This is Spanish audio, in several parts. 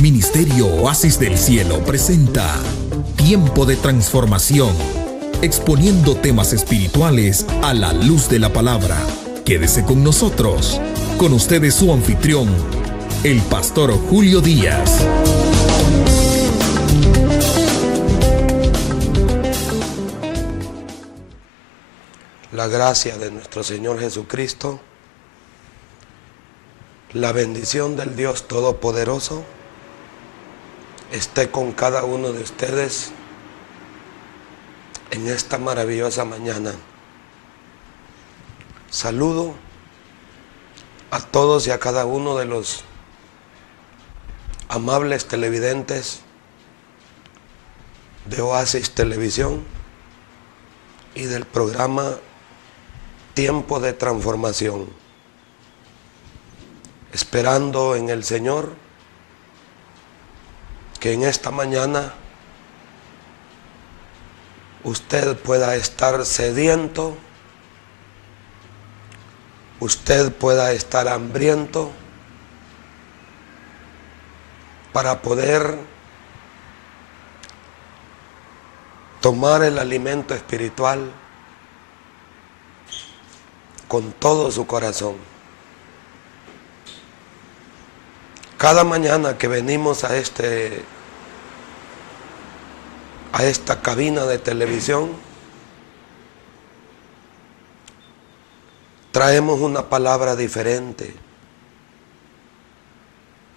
Ministerio Oasis del Cielo presenta Tiempo de Transformación, exponiendo temas espirituales a la luz de la palabra. Quédese con nosotros. Con ustedes su anfitrión, el pastor Julio Díaz. La gracia de nuestro Señor Jesucristo, la bendición del Dios Todopoderoso esté con cada uno de ustedes en esta maravillosa mañana. Saludo a todos y a cada uno de los amables televidentes de Oasis Televisión y del programa Tiempo de Transformación, esperando en el Señor que en esta mañana usted pueda estar sediento, usted pueda estar hambriento para poder tomar el alimento espiritual con todo su corazón. Cada mañana que venimos a esta cabina de televisión, traemos una palabra diferente,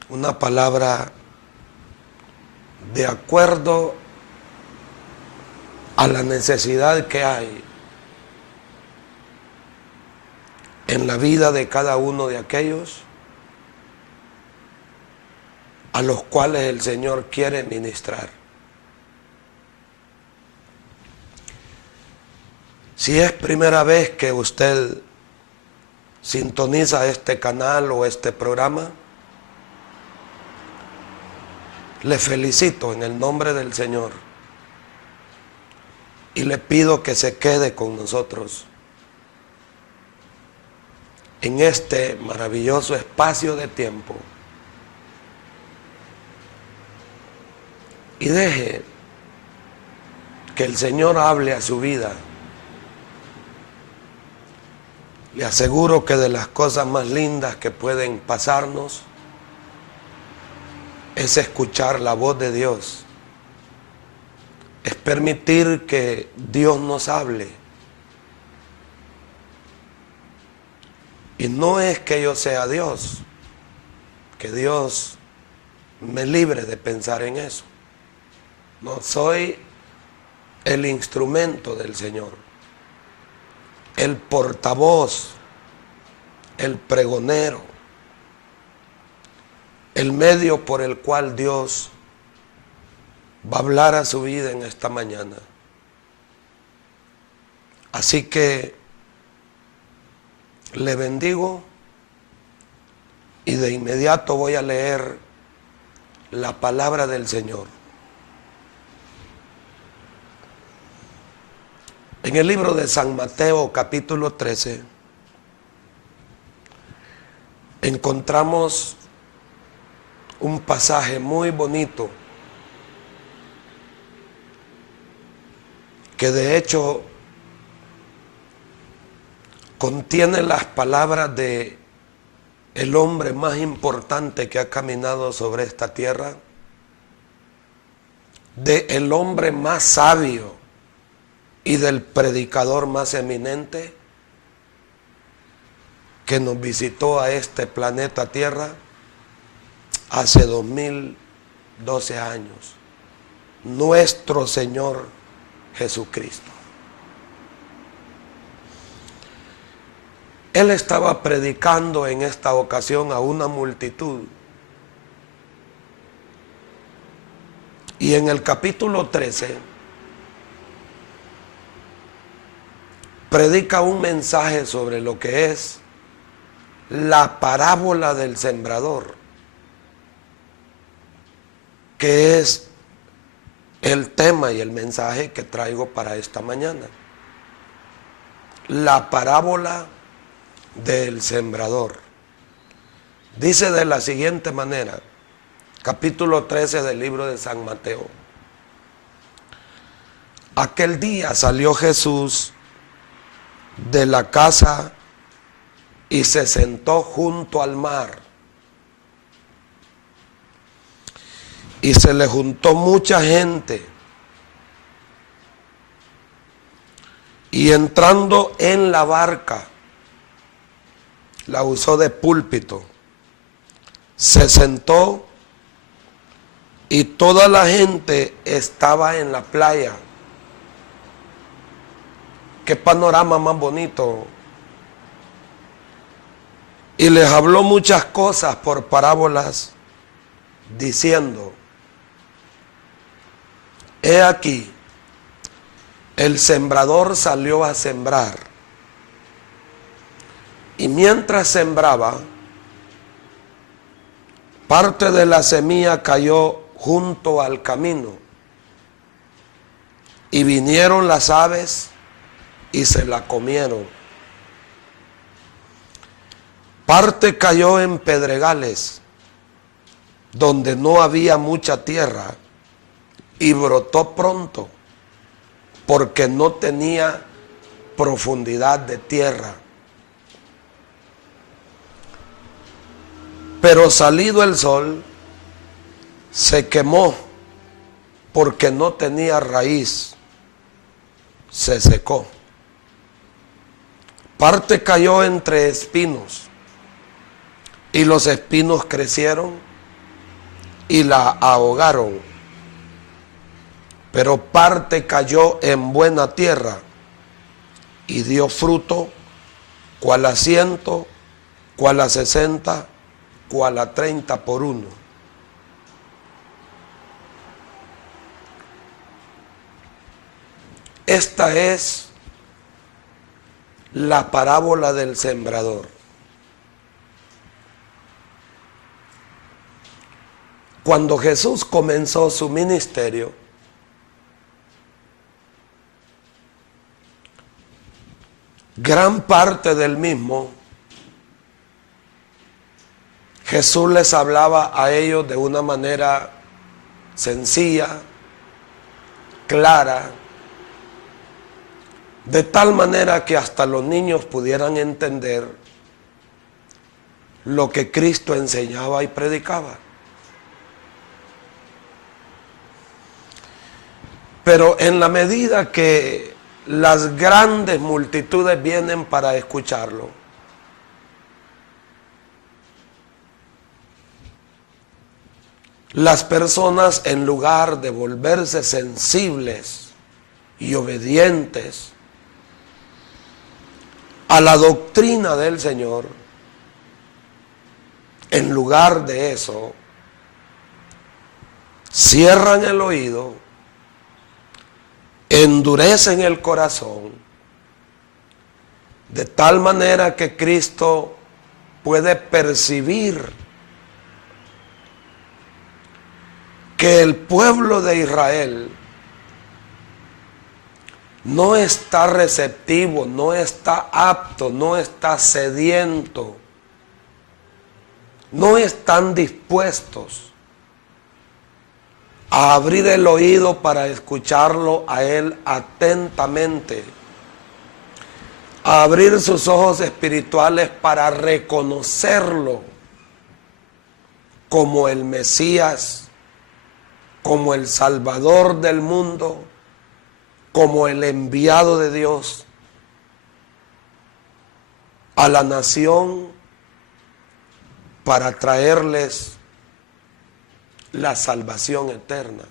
una palabra de acuerdo a la necesidad que hay en la vida de cada uno de aquellos a los cuales el Señor quiere ministrar. Si es primera vez que usted sintoniza este canal o este programa, le felicito en el nombre del Señor y le pido que se quede con nosotros en este maravilloso espacio de tiempo y deje que el Señor hable a su vida. Le aseguro que de las cosas más lindas que pueden pasarnos es escuchar la voz de Dios, es permitir que Dios nos hable. Y no es que yo sea Dios, que Dios me libre de pensar en eso. No, soy el instrumento del Señor, el portavoz, el pregonero, el medio por el cual Dios va a hablar a su vida en esta mañana. Así que le bendigo y de inmediato voy a leer la palabra del Señor. En el libro de San Mateo, capítulo 13, encontramos un pasaje muy bonito que de hecho contiene las palabras de el hombre más importante que ha caminado sobre esta tierra, de el hombre más sabio y del predicador más eminente que nos visitó a este planeta Tierra hace 2012 años, nuestro Señor Jesucristo. Él estaba predicando en esta ocasión a una multitud y en el capítulo 13 predica un mensaje sobre lo que es la parábola del sembrador, que es el tema y el mensaje que traigo para esta mañana. La parábola del sembrador. Dice de la siguiente manera: capítulo 13 del libro de San Mateo. Aquel día salió Jesús de la casa y se sentó junto al mar. Y se le juntó mucha gente. Y entrando en la barca, la usó de púlpito, se sentó y toda la gente estaba en la playa. Qué panorama más bonito. Y les habló muchas cosas por parábolas, diciendo: he aquí, el sembrador salió a sembrar. Y mientras sembraba, parte de la semilla cayó junto al camino. Y vinieron las aves y se la comieron. Parte cayó en pedregales, donde no había mucha tierra, y brotó pronto, porque no tenía profundidad de tierra. Pero salido el sol, se quemó, porque no tenía raíz, se secó. Parte cayó entre espinos, y los espinos crecieron y la ahogaron. Pero parte cayó en buena tierra y dio fruto, cual a 100, cual a 60, cual a 30 por uno. Esta es la parábola del sembrador. Cuando Jesús comenzó su ministerio, gran parte del mismo, Jesús les hablaba a ellos de una manera sencilla, clara, de tal manera que hasta los niños pudieran entender lo que Cristo enseñaba y predicaba. Pero en la medida que las grandes multitudes vienen para escucharlo, las personas, en lugar de volverse sensibles y obedientes a la doctrina del Señor, en lugar de eso, cierran el oído, endurecen el corazón, de tal manera que Cristo puede percibir que el pueblo de Israel no está receptivo, no está apto, no está sediento, no están dispuestos a abrir el oído para escucharlo a Él atentamente, a abrir sus ojos espirituales para reconocerlo como el Mesías, como el Salvador del mundo, como el enviado de Dios a la nación para traerles la salvación eterna.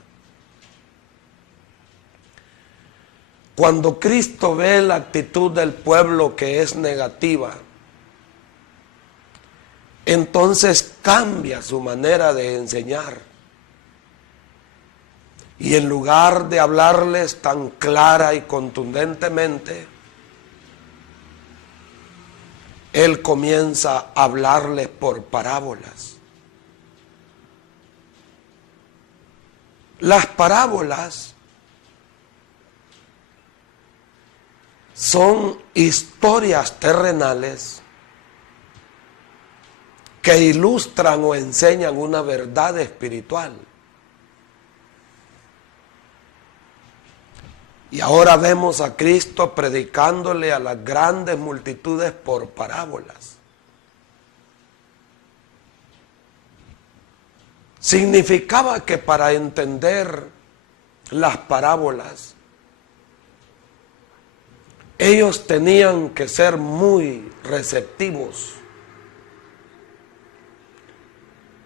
Cuando Cristo ve la actitud del pueblo que es negativa, entonces cambia su manera de enseñar. Y en lugar de hablarles tan clara y contundentemente, Él comienza a hablarles por parábolas. Las parábolas son historias terrenales que ilustran o enseñan una verdad espiritual. Y ahora vemos a Cristo predicándole a las grandes multitudes por parábolas. Significaba que para entender las parábolas, ellos tenían que ser muy receptivos.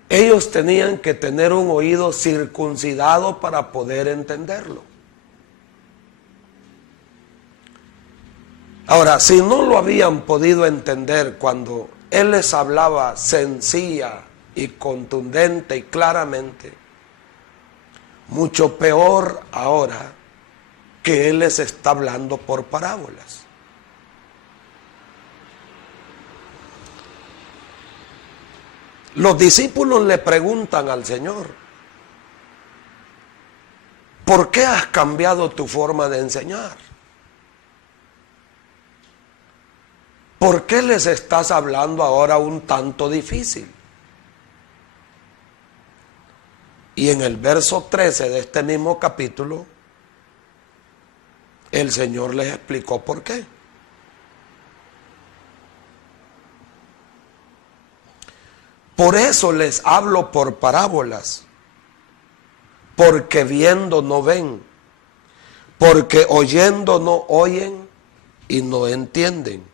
Ellos tenían que tener un oído circuncidado para poder entenderlo. Ahora, si no lo habían podido entender cuando Él les hablaba sencilla y contundente y claramente, mucho peor ahora que Él les está hablando por parábolas. Los discípulos le preguntan al Señor: ¿por qué has cambiado tu forma de enseñar? ¿Por qué les estás hablando ahora un tanto difícil? Y en el verso 13 de este mismo capítulo, el Señor les explicó por qué. Por eso les hablo por parábolas, porque viendo no ven, porque oyendo no oyen y no entienden.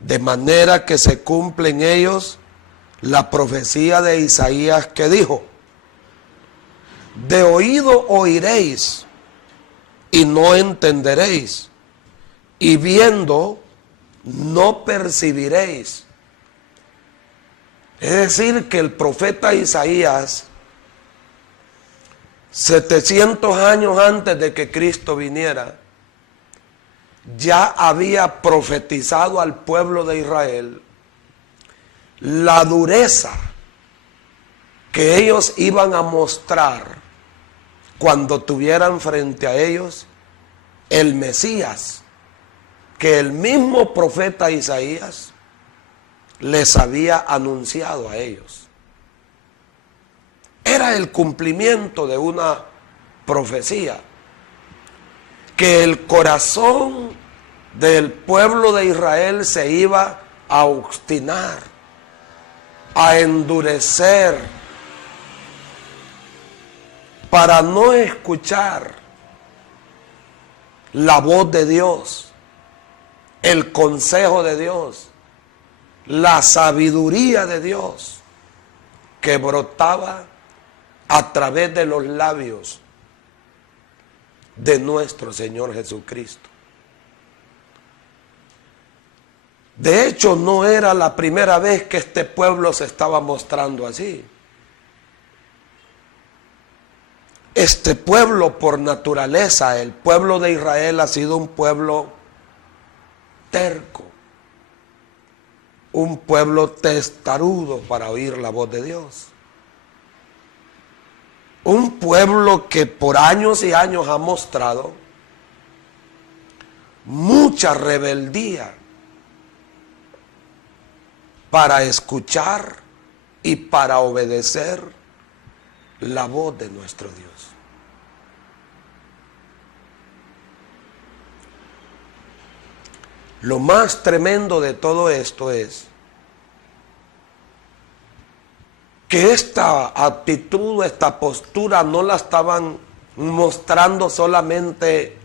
De manera que se cumple en ellos la profecía de Isaías que dijo: de oído oiréis y no entenderéis, y viendo no percibiréis. Es decir, que el profeta Isaías, 700 años antes de que Cristo viniera, ya había profetizado al pueblo de Israel la dureza que ellos iban a mostrar cuando tuvieran frente a ellos el Mesías, que el mismo profeta Isaías les había anunciado a ellos. Era el cumplimiento de una profecía, que el corazón del pueblo de Israel se iba a obstinar, a endurecer, para no escuchar la voz de Dios, el consejo de Dios, la sabiduría de Dios que brotaba a través de los labios de nuestro Señor Jesucristo. De hecho, no era la primera vez que este pueblo se estaba mostrando así. Este pueblo, por naturaleza, el pueblo de Israel, ha sido un pueblo terco, un pueblo testarudo para oír la voz de Dios. Un pueblo que por años y años ha mostrado mucha rebeldía para escuchar y para obedecer la voz de nuestro Dios. Lo más tremendo de todo esto es que esta actitud, esta postura no la estaban mostrando solamente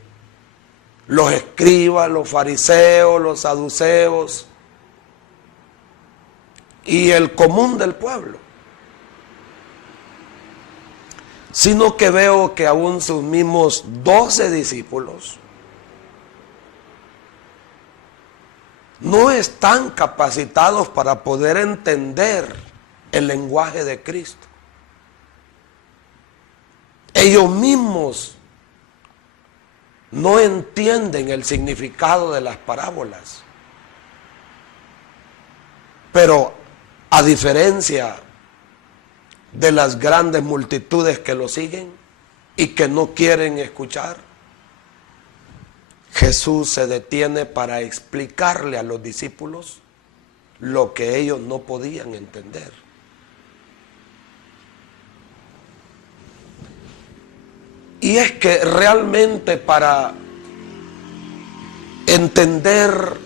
los escribas, los fariseos, los saduceos y el común del pueblo, sino que veo que aún sus mismos 12 discípulos no están capacitados para poder entender el lenguaje de Cristo. Ellos mismos no entienden el significado de las parábolas. Pero a diferencia de las grandes multitudes que lo siguen y que no quieren escuchar, Jesús se detiene para explicarle a los discípulos lo que ellos no podían entender. Y es que realmente para entender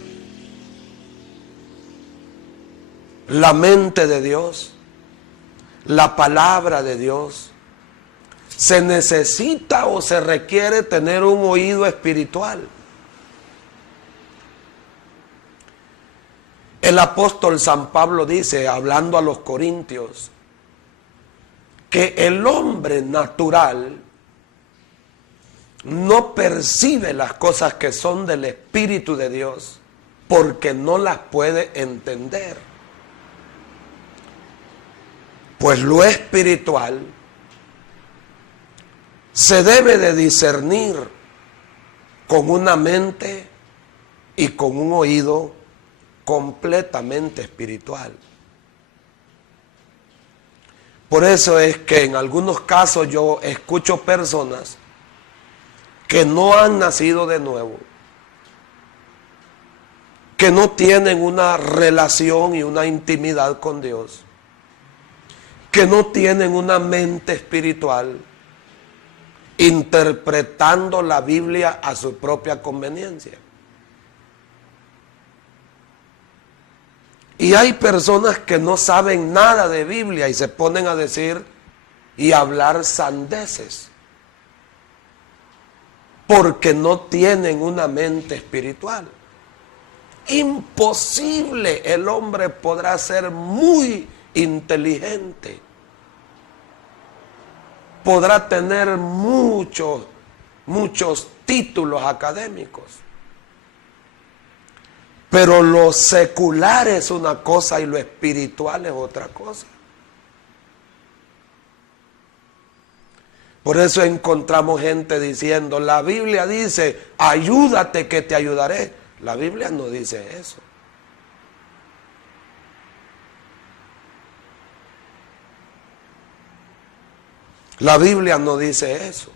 la mente de Dios, la palabra de Dios, se necesita o se requiere tener un oído espiritual. El apóstol San Pablo dice, hablando a los corintios, que el hombre natural no percibe las cosas que son del Espíritu de Dios porque no las puede entender. Pues lo espiritual se debe de discernir con una mente y con un oído completamente espiritual. Por eso es que en algunos casos yo escucho personas que no han nacido de nuevo, que no tienen una relación y una intimidad con Dios, que no tienen una mente espiritual, interpretando la Biblia a su propia conveniencia. Y hay personas que no saben nada de Biblia y se ponen a decir y a hablar sandeces, porque no tienen una mente espiritual. Imposible, el hombre podrá ser muy inteligente, podrá tener muchos títulos académicos, pero lo secular es una cosa y lo espiritual es otra cosa. Por eso encontramos gente diciendo, la Biblia dice, ayúdate que te ayudaré. La Biblia no dice eso. La Biblia no dice eso.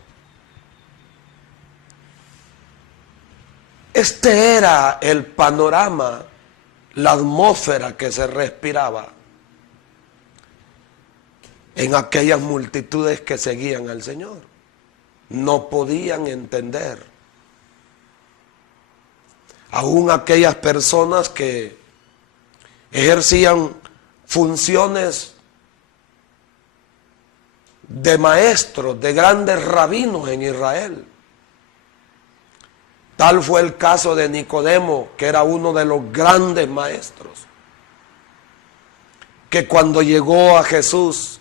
Este era el panorama, la atmósfera que se respiraba en aquellas multitudes que seguían al Señor. No podían entender. Aún aquellas personas que ejercían funciones de maestros, de grandes rabinos en Israel. Tal fue el caso de Nicodemo, que era uno de los grandes maestros, que cuando llegó a Jesús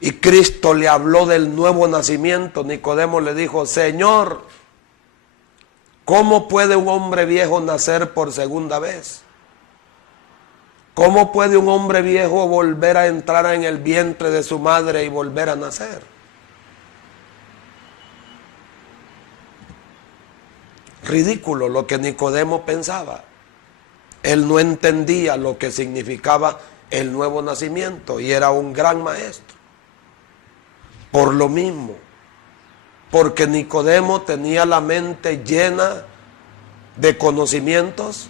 y Cristo le habló del nuevo nacimiento, Nicodemo le dijo, Señor, ¿cómo puede un hombre viejo nacer por segunda vez? ¿Cómo puede un hombre viejo volver a entrar en el vientre de su madre y volver a nacer? Ridículo lo que Nicodemo pensaba. Él no entendía lo que significaba el nuevo nacimiento y era un gran maestro. Por lo mismo, porque Nicodemo tenía la mente llena de conocimientos,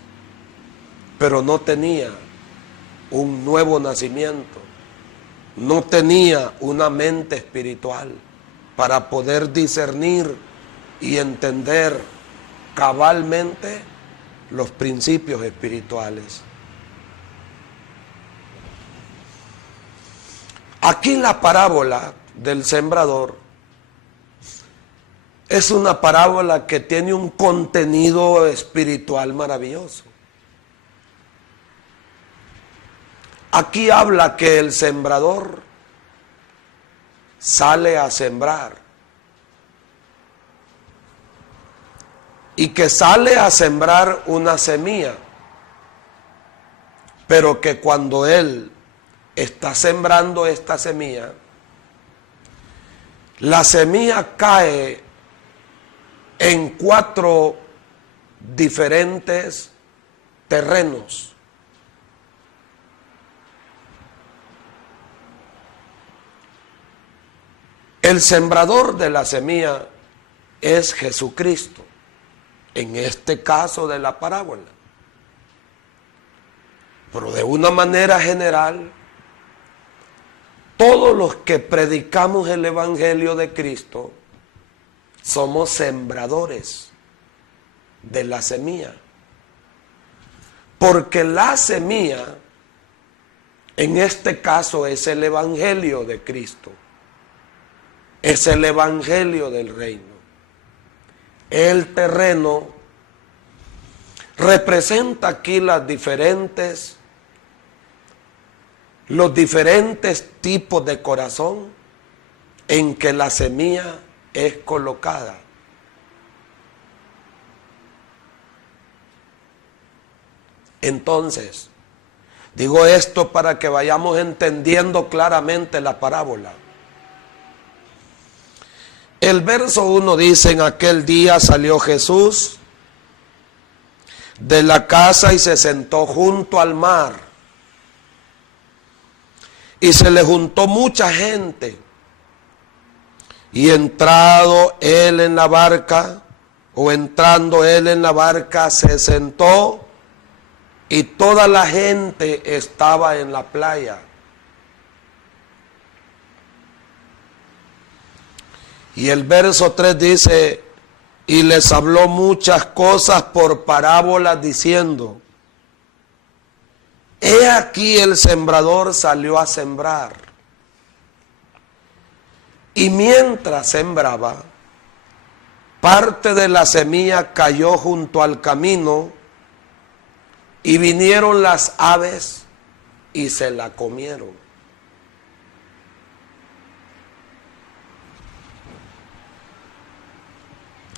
pero no tenía un nuevo nacimiento, no tenía una mente espiritual para poder discernir y entender cabalmente los principios espirituales. Aquí la parábola del sembrador es una parábola que tiene un contenido espiritual maravilloso. Aquí habla que el sembrador sale a sembrar y que sale a sembrar una semilla, pero que cuando él está sembrando esta semilla, la semilla cae en 4 diferentes terrenos. El sembrador de la semilla es Jesucristo, en este caso de la parábola. Pero de una manera general, todos los que predicamos el Evangelio de Cristo somos sembradores de la semilla. Porque la semilla, en este caso, es el Evangelio de Cristo. Es el Evangelio del reino. El terreno representa aquí los diferentes tipos de corazón en que la semilla es colocada. Entonces, digo esto para que vayamos entendiendo claramente la parábola. El verso 1 dice: en aquel día salió Jesús de la casa y se sentó junto al mar. Y se le juntó mucha gente. Y entrando él en la barca, se sentó, y toda la gente estaba en la playa. Y el verso 3 dice: y les habló muchas cosas por parábolas, diciendo: he aquí el sembrador salió a sembrar. Y mientras sembraba, parte de la semilla cayó junto al camino, y vinieron las aves y se la comieron.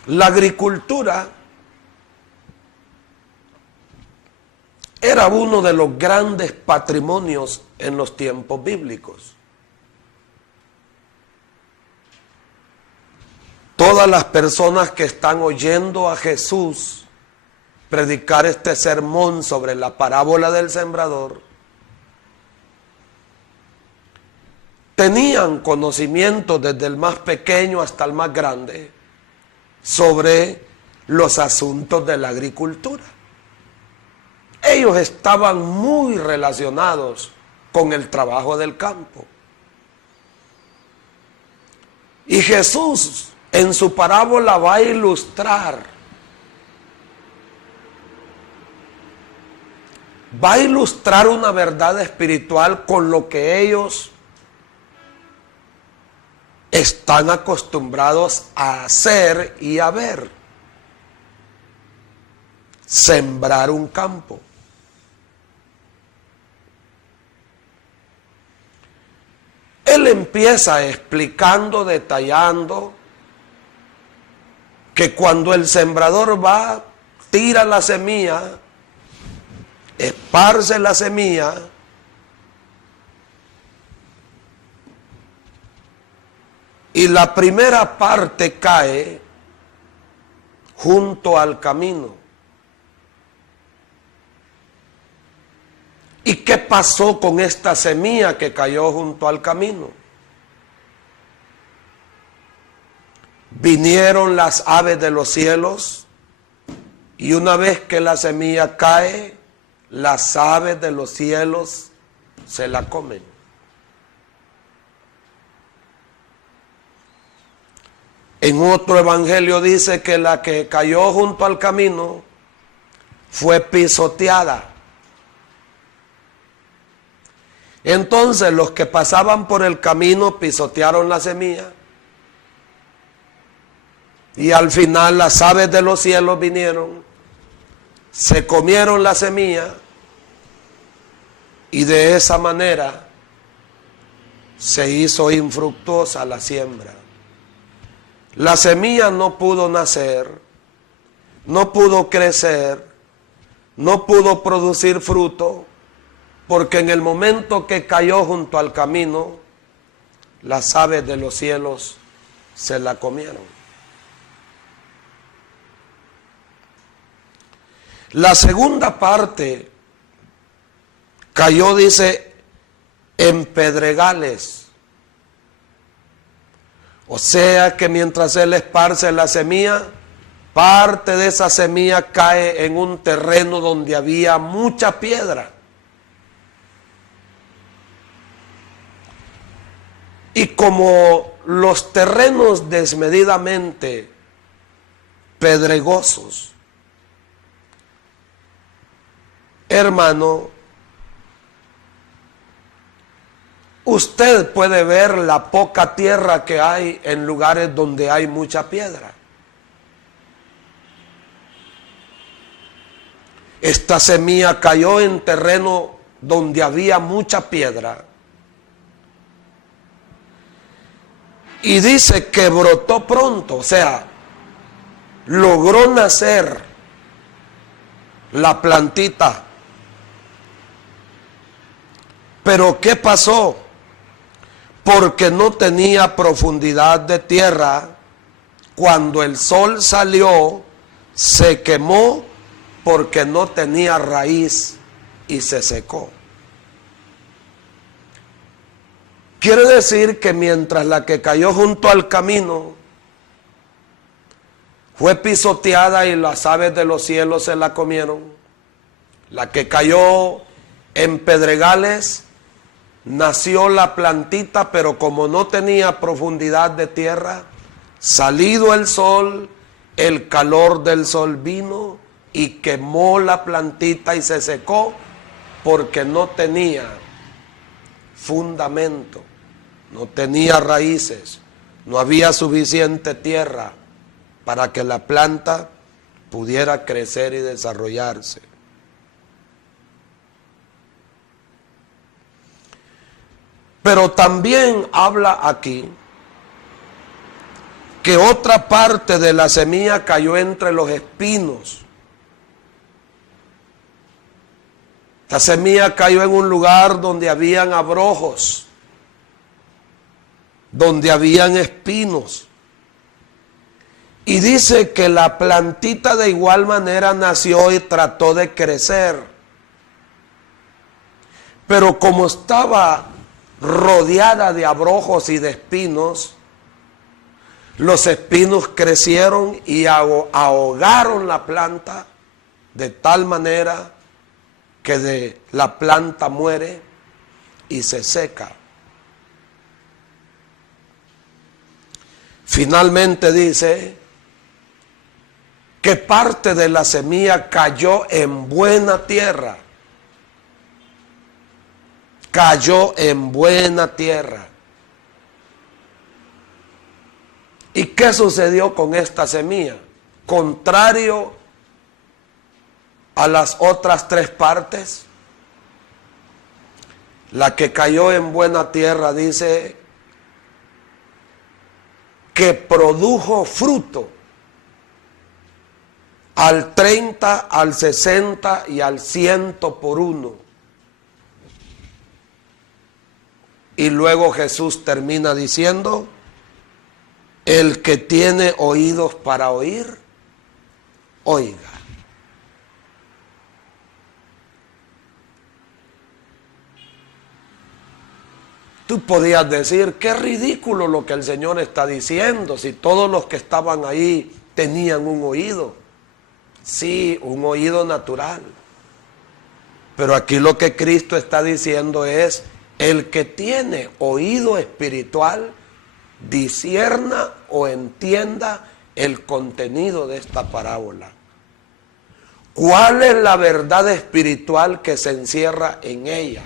La agricultura era uno de los grandes patrimonios en los tiempos bíblicos. Todas las personas que están oyendo a Jesús predicar este sermón sobre la parábola del sembrador tenían conocimiento desde el más pequeño hasta el más grande sobre los asuntos de la agricultura. Ellos estaban muy relacionados con el trabajo del campo. Y Jesús en su parábola va a ilustrar una verdad espiritual con lo que ellos están acostumbrados a hacer y a ver. Sembrar un campo. Él empieza explicando, detallando, que cuando el sembrador va, tira la semilla, esparce la semilla, y la primera parte cae junto al camino. ¿Y qué pasó con esta semilla que cayó junto al camino? Vinieron las aves de los cielos, y una vez que la semilla cae, las aves de los cielos se la comen. En otro evangelio dice que la que cayó junto al camino fue pisoteada. Entonces los que pasaban por el camino pisotearon la semilla, y al final las aves de los cielos vinieron, se comieron la semilla, y de esa manera se hizo infructuosa la siembra. La semilla no pudo nacer, no pudo crecer, no pudo producir fruto, porque en el momento que cayó junto al camino, las aves de los cielos se la comieron. La segunda parte cayó, dice, en pedregales. O sea que mientras él esparce la semilla, parte de esa semilla cae en un terreno donde había mucha piedra. Y como los terrenos desmedidamente pedregosos, hermano, usted puede ver la poca tierra que hay en lugares donde hay mucha piedra. Esta semilla cayó en terreno donde había mucha piedra. Y dice que brotó pronto, o sea, logró nacer la plantita. Pero ¿qué pasó? Porque no tenía profundidad de tierra. Cuando el sol salió, se quemó porque no tenía raíz y se secó. Quiere decir que mientras la que cayó junto al camino fue pisoteada y las aves de los cielos se la comieron, la que cayó en pedregales, nació la plantita, pero como no tenía profundidad de tierra, salido el sol, el calor del sol vino y quemó la plantita y se secó porque no tenía fundamento, no tenía raíces, no había suficiente tierra para que la planta pudiera crecer y desarrollarse. Pero también habla aquí que otra parte de la semilla cayó entre los espinos. La semilla cayó en un lugar donde habían abrojos, donde habían espinos. Y dice que la plantita de igual manera nació y trató de crecer. Pero como estaba rodeada de abrojos y de espinos, los espinos crecieron y ahogaron la planta de tal manera que la planta muere y se seca. Finalmente dice que parte de la semilla cayó en buena tierra. Cayó en buena tierra. ¿Y qué sucedió con esta semilla? Contrario a las otras tres partes, la que cayó en buena tierra dice que produjo fruto al 30, al 60 y al 100 por uno. Y luego Jesús termina diciendo: el que tiene oídos para oír, oiga. Tú podías decir, qué ridículo lo que el Señor está diciendo, si todos los que estaban ahí tenían un oído. Sí, un oído natural. Pero aquí lo que Cristo está diciendo es, el que tiene oído espiritual, discierna o entienda el contenido de esta parábola. ¿Cuál es la verdad espiritual que se encierra en ella?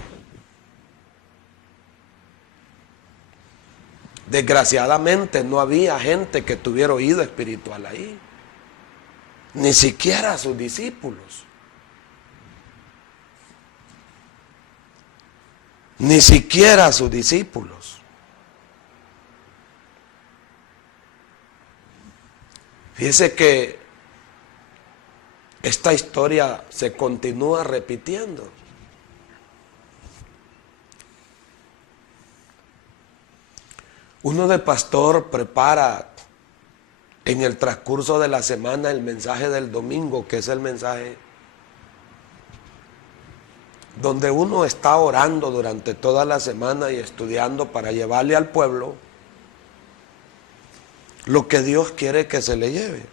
Desgraciadamente no había gente que tuviera oído espiritual ahí, ni siquiera sus discípulos. Ni siquiera sus discípulos. Fíjese que esta historia se continúa repitiendo. Uno de pastor prepara en el transcurso de la semana el mensaje del domingo, que es el mensaje donde uno está orando durante toda la semana y estudiando para llevarle al pueblo lo que Dios quiere que se le lleve.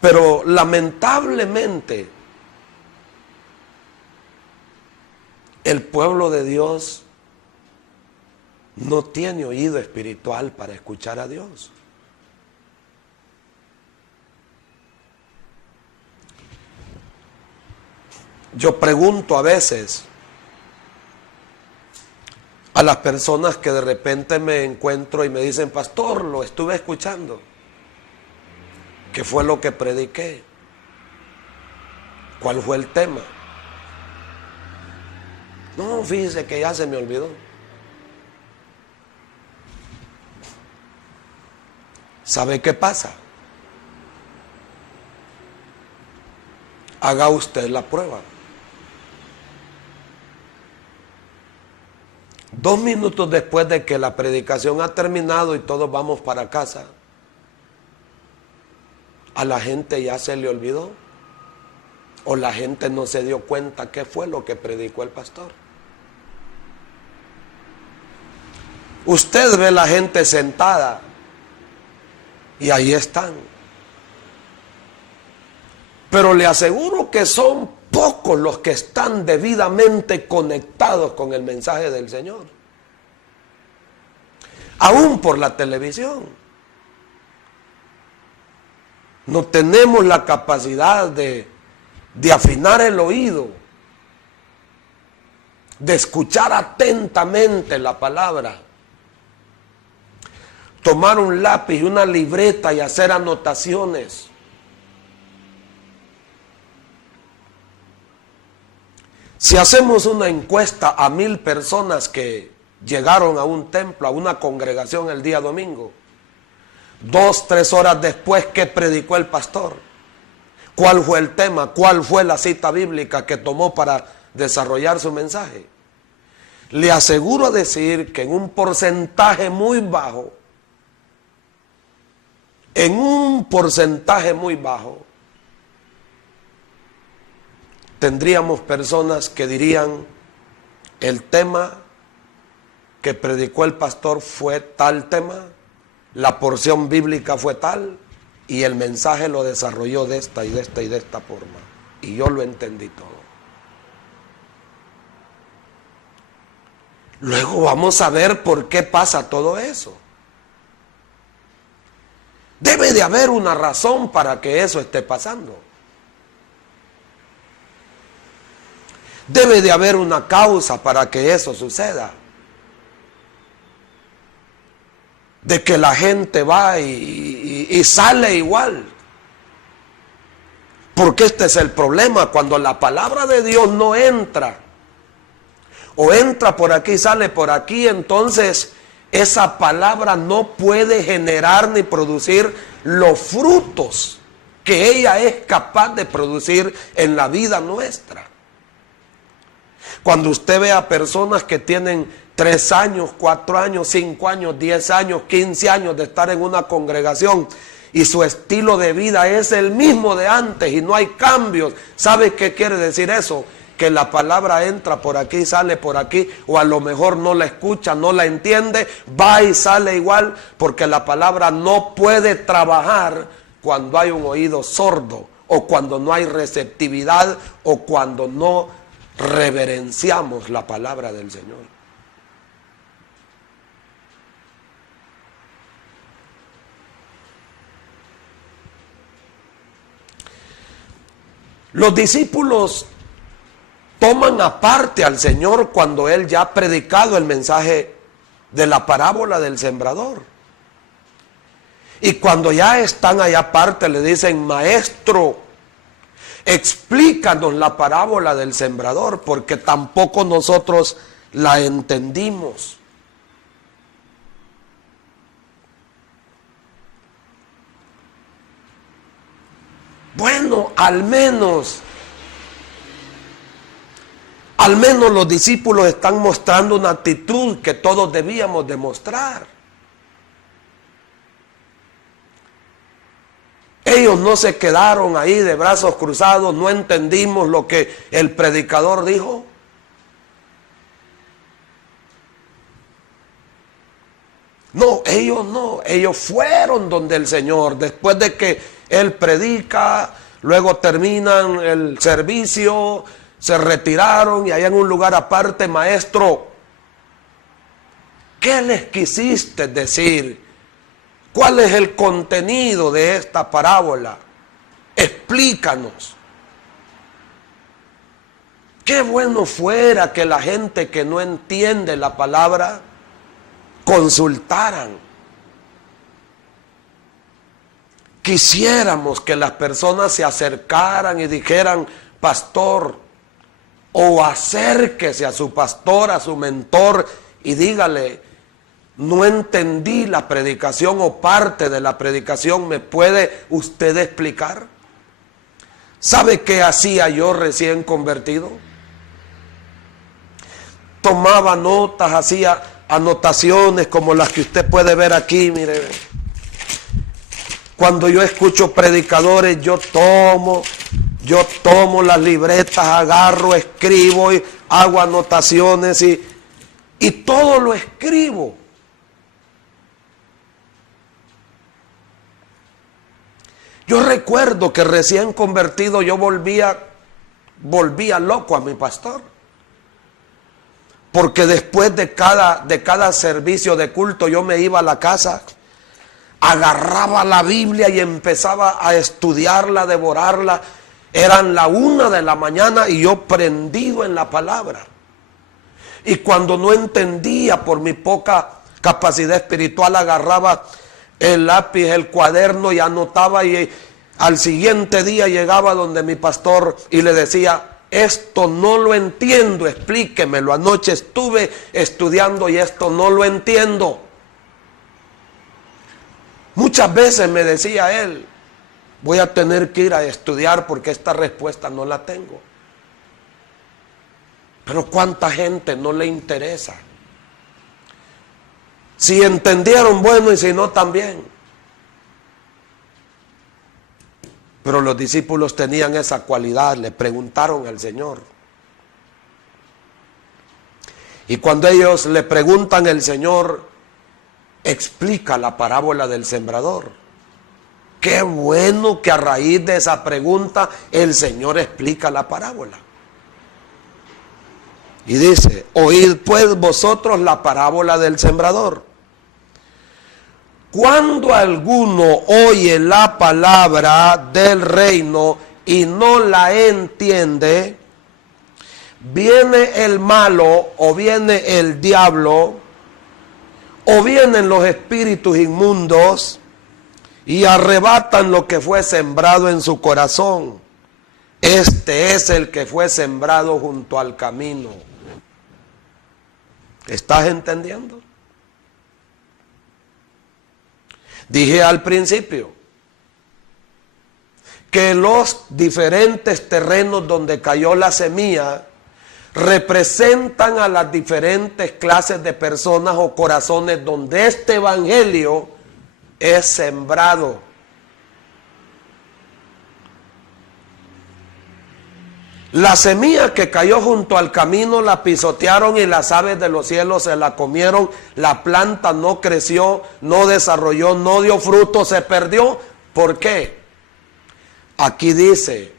Pero lamentablemente, El pueblo de Dios no tiene oído espiritual para escuchar a Dios. Yo pregunto a veces a las personas que de repente me encuentro y me dicen: pastor, lo estuve escuchando. ¿Qué fue lo que prediqué? ¿Cuál fue el tema? No, fíjese que ya se me olvidó. ¿Sabe qué pasa? Haga usted la prueba. 2 minutos después de que la predicación ha terminado y todos vamos para casa, ¿a la gente ya se le olvidó? ¿O la gente no se dio cuenta qué fue lo que predicó el pastor? Usted ve la gente sentada y ahí están. Pero le aseguro que son pocos los que están debidamente conectados con el mensaje del Señor. Aún por la televisión. No tenemos la capacidad de afinar el oído, de escuchar atentamente la palabra, tomar un lápiz y una libreta y hacer anotaciones. Si hacemos una encuesta a 1000 personas que llegaron a un templo, a una congregación el día domingo, 2, 3 horas después, ¿qué predicó el pastor? ¿Cuál fue el tema? ¿Cuál fue la cita bíblica que tomó para desarrollar su mensaje? Le aseguro decir que en un porcentaje muy bajo, tendríamos personas que dirían: el tema que predicó el pastor fue tal tema, la porción bíblica fue tal, y el mensaje lo desarrolló de esta y de esta y de esta forma, y yo lo entendí todo. Luego vamos a ver por qué pasa todo eso. Debe de haber una razón para que eso esté pasando. Debe de haber una causa para que eso suceda. De que la gente va y sale igual. Porque este es el problema: cuando la palabra de Dios no entra, o entra por aquí y sale por aquí, entonces esa palabra no puede generar ni producir los frutos que ella es capaz de producir en la vida nuestra. Cuando usted ve a personas que tienen 3 años, 4 años, 5 años, 10 años, 15 años de estar en una congregación y su estilo de vida es el mismo de antes y no hay cambios, ¿sabe qué quiere decir eso? Que la palabra entra por aquí, sale por aquí, o a lo mejor no la escucha, no la entiende, va y sale igual, porque la palabra no puede trabajar cuando hay un oído sordo, o cuando no hay receptividad, o cuando no reverenciamos la palabra del Señor. Los discípulos toman aparte al Señor cuando Él ya ha predicado el mensaje de la parábola del sembrador. Y cuando ya están allá aparte le dicen: maestro, explícanos la parábola del sembrador, porque tampoco nosotros la entendimos. Bueno, al menos los discípulos están mostrando una actitud que todos debíamos demostrar. Ellos no se quedaron ahí de brazos cruzados: no entendimos lo que el predicador dijo. No, ellos fueron donde el Señor, después de que Él predica, luego terminan el servicio, se retiraron y allá en un lugar aparte, maestro, ¿qué les quisiste decir? ¿Cuál es el contenido de esta parábola? Explícanos. Qué bueno fuera que la gente que no entiende la palabra consultaran. Quisiéramos que las personas se acercaran y dijeran, pastor, o acérquese a su pastor, a su mentor, y dígale, no entendí la predicación o parte de la predicación, ¿me puede usted explicar? ¿Sabe qué hacía yo recién convertido? Tomaba notas, hacía anotaciones como las que usted puede ver aquí, mire. Cuando yo escucho predicadores, yo tomo las libretas, agarro, escribo y hago anotaciones y todo lo escribo. Yo recuerdo que recién convertido yo volvía loco a mi pastor. Porque después de cada servicio de culto yo me iba a la casa, agarraba la Biblia y empezaba a estudiarla, a devorarla. Eran la 1 de la mañana y yo prendido en la palabra. Y cuando no entendía por mi poca capacidad espiritual, agarraba el lápiz, el cuaderno y anotaba, y al siguiente día llegaba donde mi pastor y le decía, esto no lo entiendo, explíquemelo, anoche estuve estudiando y esto no lo entiendo. Muchas veces me decía él, voy a tener que ir a estudiar porque esta respuesta no la tengo. Pero ¿cuánta gente no le interesa? Si entendieron, bueno, y si no, también. Pero los discípulos tenían esa cualidad, le preguntaron al Señor. Y cuando ellos le preguntan, el Señor explica la parábola del sembrador. Qué bueno que a raíz de esa pregunta el Señor explica la parábola. Y dice, oíd pues vosotros la parábola del sembrador. Cuando alguno oye la palabra del reino y no la entiende, viene el malo o viene el diablo o vienen los espíritus inmundos y arrebatan lo que fue sembrado en su corazón. Este es el que fue sembrado junto al camino. ¿Estás entendiendo? Dije al principio que los diferentes terrenos donde cayó la semilla representan a las diferentes clases de personas o corazones donde este evangelio es sembrado. La semilla que cayó junto al camino la pisotearon y las aves de los cielos se la comieron. La planta no creció, no desarrolló, no dio fruto, se perdió. ¿Por qué? Aquí dice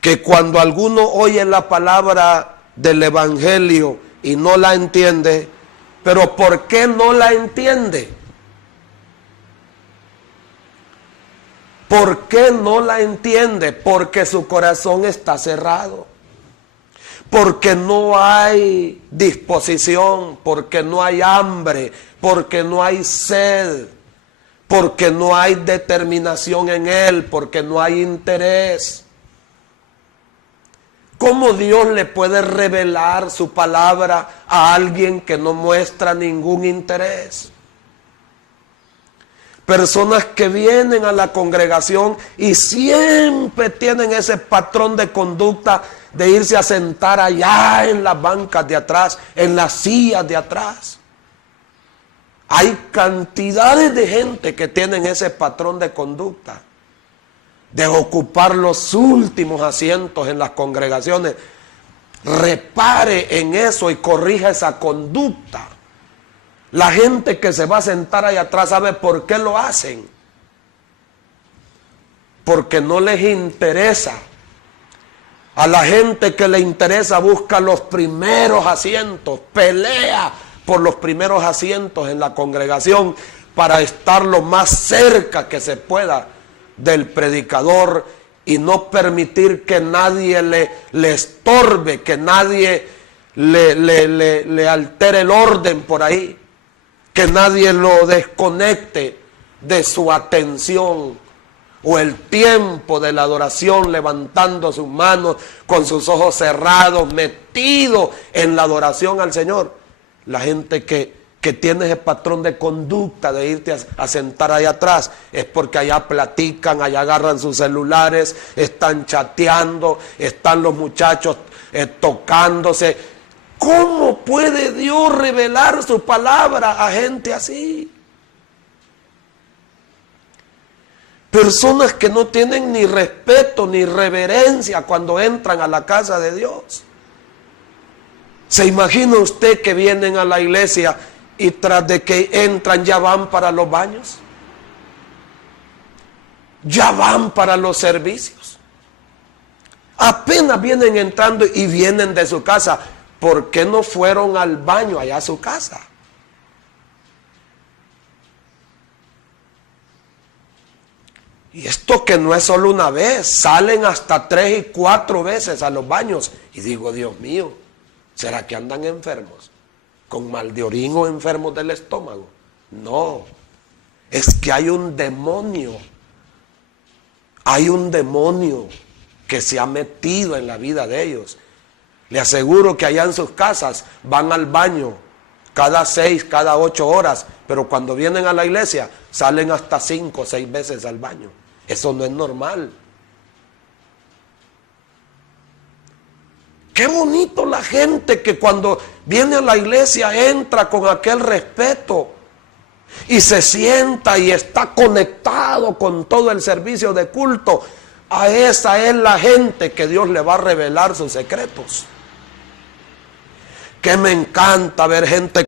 que cuando alguno oye la palabra del evangelio y no la entiende, ¿pero por qué no la entiende? ¿Por qué no la entiende? Porque su corazón está cerrado. Porque no hay disposición, porque no hay hambre, porque no hay sed, porque no hay determinación en él, porque no hay interés. ¿Cómo Dios le puede revelar su palabra a alguien que no muestra ningún interés? Personas que vienen a la congregación y siempre tienen ese patrón de conducta de irse a sentar allá en las bancas de atrás, en las sillas de atrás. Hay cantidades de gente que tienen ese patrón de conducta, de ocupar los últimos asientos en las congregaciones. Repare en eso y corrija esa conducta. La gente que se va a sentar ahí atrás, ¿sabe por qué lo hacen? Porque no les interesa A la gente que le interesa busca los primeros asientos, pelea por los primeros asientos en la congregación para estar lo más cerca que se pueda del predicador y no permitir que nadie le estorbe, que nadie le altere el orden por ahí, que nadie lo desconecte de su atención o el tiempo de la adoración, levantando sus manos con sus ojos cerrados, metido en la adoración al Señor. La gente que tiene ese patrón de conducta de irte a sentar allá atrás es porque allá platican, allá agarran sus celulares, están chateando, están los muchachos tocándose. ¿Cómo puede Dios revelar su palabra a gente así? Personas que no tienen ni respeto ni reverencia cuando entran a la casa de Dios. ¿Se imagina usted que vienen a la iglesia y tras de que entran ya van para los baños? Ya van para los servicios. Apenas vienen entrando y vienen de su casa. ¿Por qué no fueron al baño allá a su casa? Y esto que no es solo una vez, salen hasta 3 y 4 veces a los baños. Y digo, Dios mío, ¿será que andan enfermos? ¿Con mal de orín o enfermos del estómago? No, es que hay un demonio. Hay un demonio que se ha metido en la vida de ellos. Le aseguro que allá en sus casas van al baño cada 6, cada 8 horas, pero cuando vienen a la iglesia salen hasta 5 o 6 veces al baño. Eso no es normal. Qué bonito la gente que cuando viene a la iglesia entra con aquel respeto y se sienta y está conectado con todo el servicio de culto. A esa es la gente que Dios le va a revelar sus secretos. Que me encanta ver gente